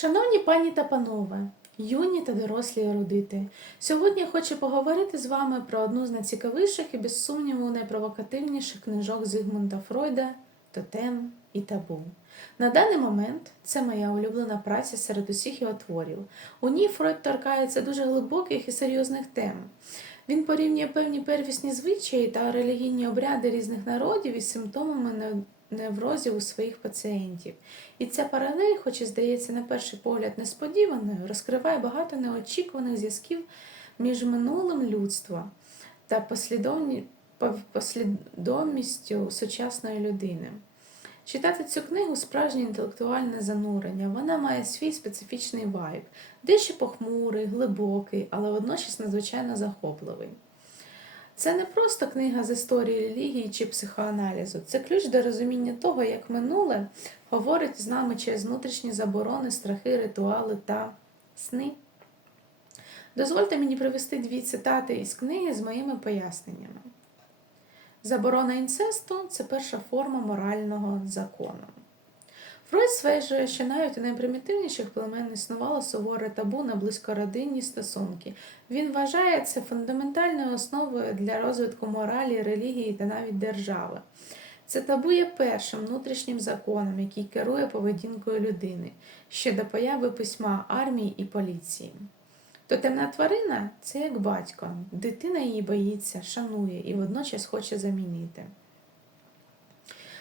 Шановні пані та панове, юні та дорослі ерудити, сьогодні я хочу поговорити з вами про одну з найцікавіших і, без сумніву, найпровокативніших книжок Зигмунда Фройда Тотем і табу. На даний момент це моя улюблена праця серед усіх його творів. У ній Фройд торкається дуже глибоких і серйозних тем. Він порівнює певні первісні звичаї та релігійні обряди різних народів із симптомами неврозів у своїх пацієнтів. І ця паралель, хоч і здається на перший погляд несподіваною, розкриває багато неочікуваних зв'язків між минулим людства та послідовні- послідовністю сучасної людини. Читати цю книгу справжнє інтелектуальне занурення. Вона має свій специфічний вайб, дещо похмурий, глибокий, але водночас надзвичайно захопливий. Це не просто книга з історії релігії чи психоаналізу, це ключ до розуміння того, як минуле говорить з нами через внутрішні заборони, страхи, ритуали та сни. Дозвольте мені привести дві цитати із книги з моїми поясненнями. Заборона інцесту це перша форма морального закону. Фройд стверджує, що навіть у найпримітивніших племен існувало суворе табу на близькородинні стосунки. Він вважає це фундаментальною основою для розвитку моралі, релігії та навіть держави. Це табу є першим внутрішнім законом, який керує поведінкою людини ще до появи письма армії і поліції. Тотемна тварина це як батько. Дитина її боїться, шанує і водночас хоче замінити.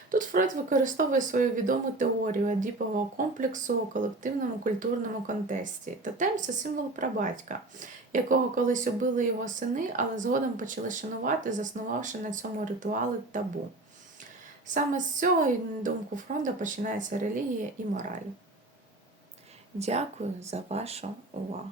Тут Фройд використовує свою відому теорію адіпового комплексу у колективному культурному контексті. Тотем це символ прабатька, якого колись убили його сини, але згодом почали шанувати, заснувавши на цьому ритуали табу. Саме з цього, на думку Фронда, починається релігія і мораль. Дякую за вашу увагу.